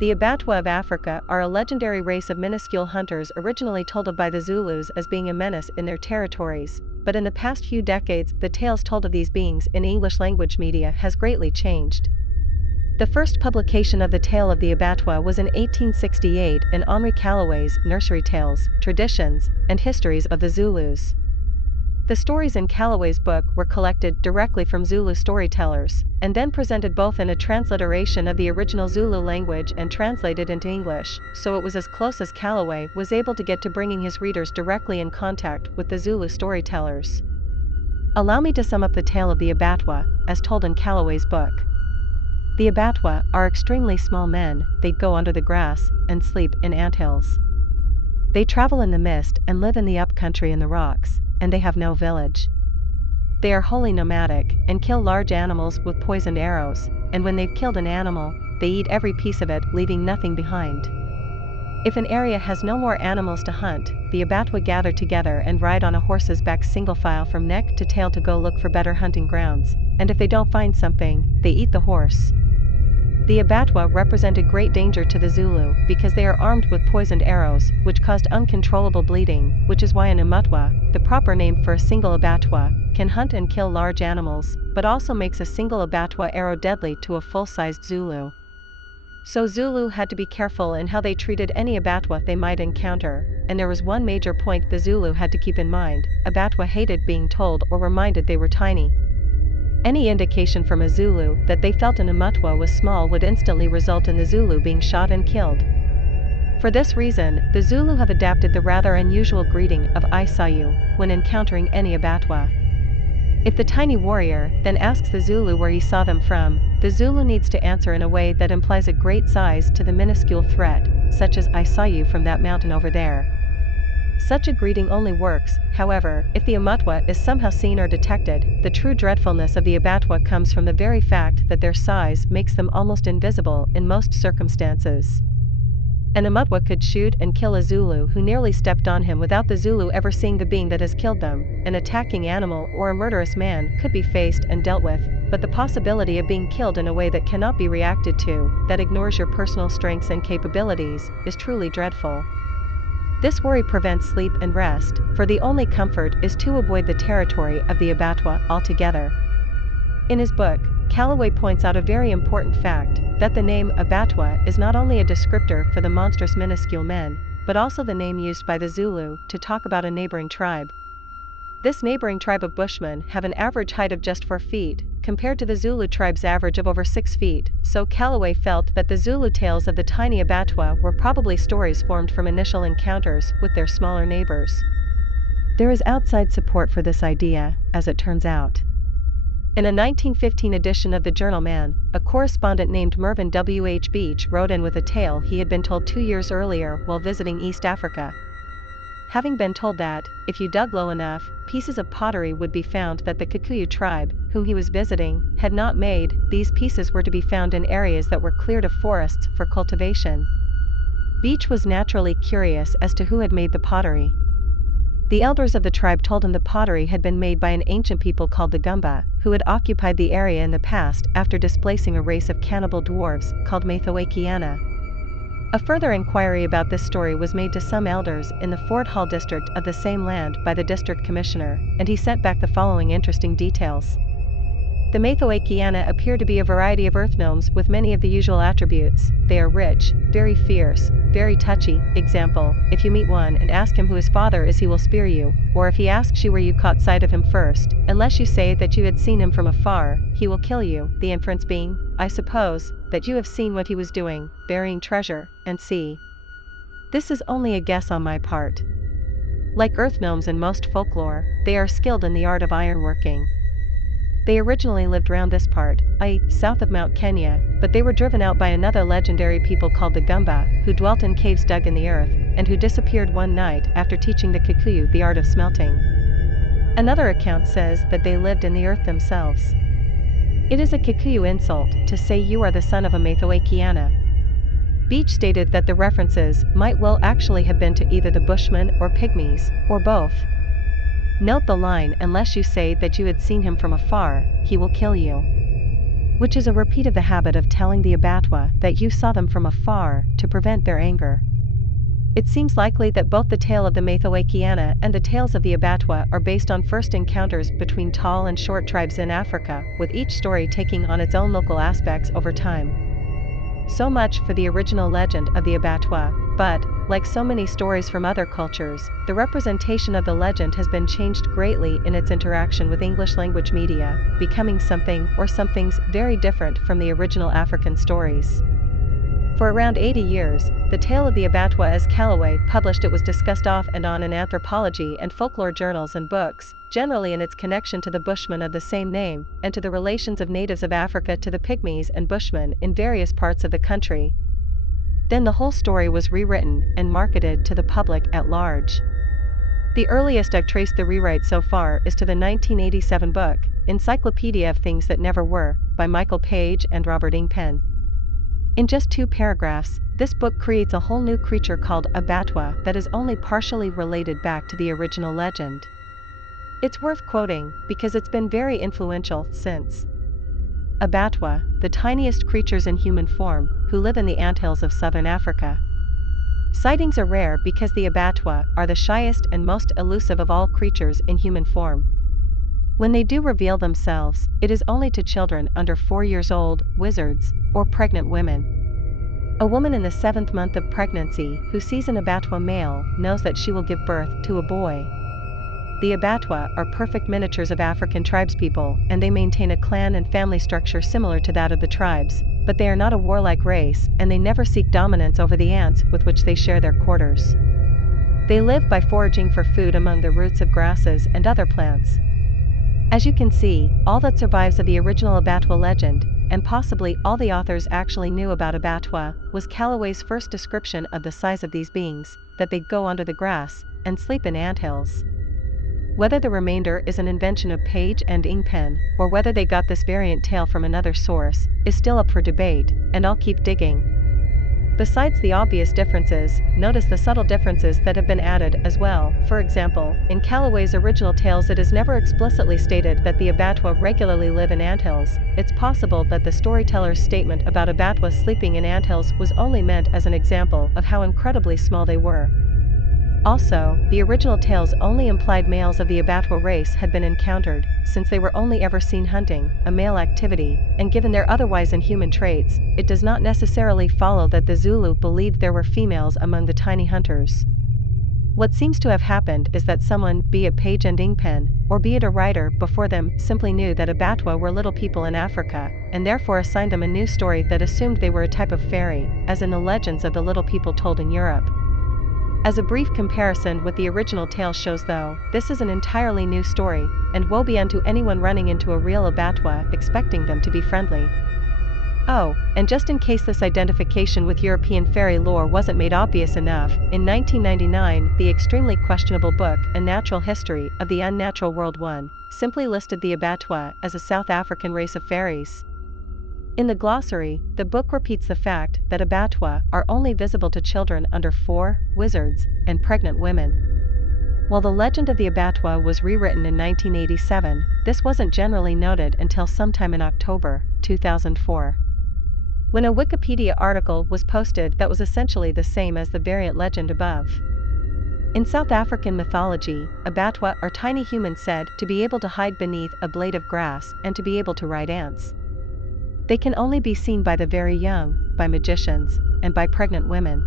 The Abatwa of Africa are a legendary race of minuscule hunters originally told of by the Zulus as being a menace in their territories, but in the past few decades the tales told of these beings in English language media has greatly changed. The first publication of the tale of the Abatwa was in 1868 in Henri Callaway's Nursery Tales, Traditions, and Histories of the Zulus. The stories in Callaway's book were collected directly from Zulu storytellers, and then presented both in a transliteration of the original Zulu language and translated into English, so it was as close as Callaway was able to get to bringing his readers directly in contact with the Zulu storytellers. Allow me to sum up the tale of the Abatwa, as told in Callaway's book. The Abatwa are extremely small men. They go under the grass and sleep in anthills. They travel in the mist and live in the upcountry in the rocks, and they have no village. They are wholly nomadic and kill large animals with poisoned arrows, and when they've killed an animal, they eat every piece of it, leaving nothing behind. If an area has no more animals to hunt, the Abatwa gather together and ride on a horse's back single file from neck to tail to go look for better hunting grounds, and if they don't find something, they eat the horse. The Abatwa represented great danger to the Zulu because they are armed with poisoned arrows, which caused uncontrollable bleeding, which is why an Umutwa, the proper name for a single Abatwa, can hunt and kill large animals, but also makes a single Abatwa arrow deadly to a full-sized Zulu. So Zulu had to be careful in how they treated any Abatwa they might encounter, and there was one major point the Zulu had to keep in mind: Abatwa hated being told or reminded they were tiny. Any indication from a Zulu that they felt an Umutwa was small would instantly result in the Zulu being shot and killed. For this reason, the Zulu have adapted the rather unusual greeting of "I saw you" when encountering any Abatwa. If the tiny warrior then asks the Zulu where he saw them from, the Zulu needs to answer in a way that implies a great size to the minuscule threat, such as "I saw you from that mountain over there." Such a greeting only works, however, if the Umutwa is somehow seen or detected. The true dreadfulness of the Abatwa comes from the very fact that their size makes them almost invisible in most circumstances. An Umutwa could shoot and kill a Zulu who nearly stepped on him without the Zulu ever seeing the being that has killed them. An attacking animal or a murderous man could be faced and dealt with, but the possibility of being killed in a way that cannot be reacted to, that ignores your personal strengths and capabilities, is truly dreadful. This worry prevents sleep and rest, for the only comfort is to avoid the territory of the Abatwa altogether. In his book, Callaway points out a very important fact, that the name Abatwa is not only a descriptor for the monstrous minuscule men, but also the name used by the Zulu to talk about a neighboring tribe. This neighboring tribe of Bushmen have an average height of just 4 feet, compared to the Zulu tribe's average of over 6 feet, so Callaway felt that the Zulu tales of the tiny Abatwa were probably stories formed from initial encounters with their smaller neighbors. There is outside support for this idea, as it turns out. In a 1915 edition of the Journal Man, a correspondent named Mervyn W. H. Beach wrote in with a tale he had been told 2 years earlier while visiting East Africa. Having been told that, if you dug low enough, pieces of pottery would be found that the Kikuyu tribe, whom he was visiting, had not made. These pieces were to be found in areas that were cleared of forests for cultivation. Beach was naturally curious as to who had made the pottery. The elders of the tribe told him the pottery had been made by an ancient people called the Gumba, who had occupied the area in the past after displacing a race of cannibal dwarves called Mathoakiana. A further inquiry about this story was made to some elders in the Fort Hall district of the same land by the district commissioner, and he sent back the following interesting details. The Mathoakiana appear to be a variety of earth gnomes with many of the usual attributes. They are rich, very fierce, very touchy. Example, if you meet one and ask him who his father is, he will spear you, or if he asks you where you caught sight of him first, unless you say that you had seen him from afar, he will kill you, the inference being, I suppose, that you have seen what he was doing, burying treasure, and see. This is only a guess on my part. Like earth gnomes in most folklore, they are skilled in the art of ironworking. They originally lived round this part, i.e., south of Mount Kenya, but they were driven out by another legendary people called the Gumba, who dwelt in caves dug in the earth, and who disappeared one night after teaching the Kikuyu the art of smelting. Another account says that they lived in the earth themselves. It is a Kikuyu insult to say you are the son of a Mathoakiana. Beach stated that the references might well actually have been to either the Bushmen or Pygmies, or both. Note the line, unless you say that you had seen him from afar, he will kill you. which is a repeat of the habit of telling the Abatwa that you saw them from afar to prevent their anger. It seems likely that both the tale of the Maithawakiana and the tales of the Abatwa are based on first encounters between tall and short tribes in Africa, with each story taking on its own local aspects over time. So much for the original legend of the Abatwa, but, like so many stories from other cultures, the representation of the legend has been changed greatly in its interaction with English language media, becoming something or somethings very different from the original African stories. For around 80 years, the tale of the Abatwa as Callaway published it was discussed off and on in anthropology and folklore journals and books, generally in its connection to the Bushmen of the same name, and to the relations of natives of Africa to the Pygmies and Bushmen in various parts of the country. Then the whole story was rewritten and marketed to the public at large. The earliest I've traced the rewrite so far is to the 1987 book, Encyclopedia of Things That Never Were, by Michael Page and Robert Ingpen. In just 2 paragraphs, this book creates a whole new creature called Abatwa that is only partially related back to the original legend. It's worth quoting, because it's been very influential since. Abatwa, the tiniest creatures in human form, who live in the anthills of southern Africa. Sightings are rare because the Abatwa are the shyest and most elusive of all creatures in human form. When they do reveal themselves, it is only to children under 4 years old, wizards, or pregnant women. A woman in the 7th month of pregnancy who sees an Abatwa male knows that she will give birth to a boy. The Abatwa are perfect miniatures of African tribespeople, and they maintain a clan and family structure similar to that of the tribes, but they are not a warlike race, and they never seek dominance over the ants with which they share their quarters. They live by foraging for food among the roots of grasses and other plants. As you can see, all that survives of the original Abatwa legend, and possibly all the authors actually knew about Abatwa, was Callaway's first description of the size of these beings, that they go under the grass, and sleep in anthills. Whether the remainder is an invention of Page and Ingpen, or whether they got this variant tale from another source, is still up for debate, and I'll keep digging. Besides the obvious differences, notice the subtle differences that have been added as well. For example, in Callaway's original tales it is never explicitly stated that the Abatwa regularly live in anthills. It's possible that the storyteller's statement about Abatwa sleeping in anthills was only meant as an example of how incredibly small they were. Also, the original tales only implied males of the Abatwa race had been encountered, since they were only ever seen hunting, a male activity, and given their otherwise inhuman traits, it does not necessarily follow that the Zulu believed there were females among the tiny hunters. What seems to have happened is that someone, be it Page and Ingpen, or be it a writer before them, simply knew that Abatwa were little people in Africa, and therefore assigned them a new story that assumed they were a type of fairy, as in the legends of the little people told in Europe. As a brief comparison with the original tale shows though, this is an entirely new story, and woe be unto anyone running into a real Abatwa expecting them to be friendly. Oh, and just in case this identification with European fairy lore wasn't made obvious enough, in 1999 the extremely questionable book A Natural History of the Unnatural World 1 simply listed the Abatwa as a South African race of fairies. In the glossary, the book repeats the fact that Abatwa are only visible to children under 4, wizards, and pregnant women. While the legend of the Abatwa was rewritten in 1987, this wasn't generally noted until sometime in October 2004. When a Wikipedia article was posted that was essentially the same as the variant legend above. In South African mythology, Abatwa are tiny humans said to be able to hide beneath a blade of grass and to be able to ride ants. They can only be seen by the very young, by magicians, and by pregnant women.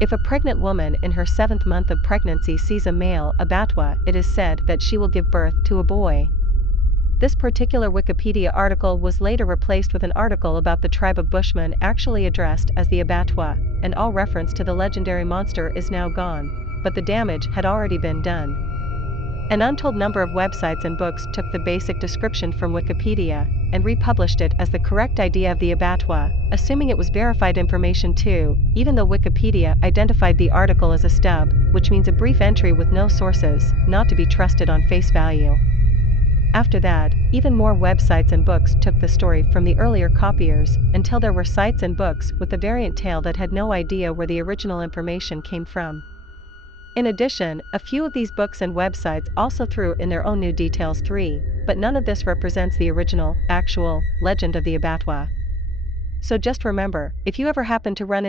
If a pregnant woman in her 7th month of pregnancy sees a male Abatwa, it is said that she will give birth to a boy. This particular Wikipedia article was later replaced with an article about the tribe of Bushmen actually addressed as the Abatwa, and all reference to the legendary monster is now gone, but the damage had already been done. An untold number of websites and books took the basic description from Wikipedia and republished it as the correct idea of the Abatwa, assuming it was verified information too, even though Wikipedia identified the article as a stub, which means a brief entry with no sources, not to be trusted on face value. After that, even more websites and books took the story from the earlier copiers, until there were sites and books with the variant tale that had no idea where the original information came from. In addition, a few of these books and websites also threw in their own new details 3, but none of this represents the original, actual, legend of the Abatwa. So just remember, if you ever happen to run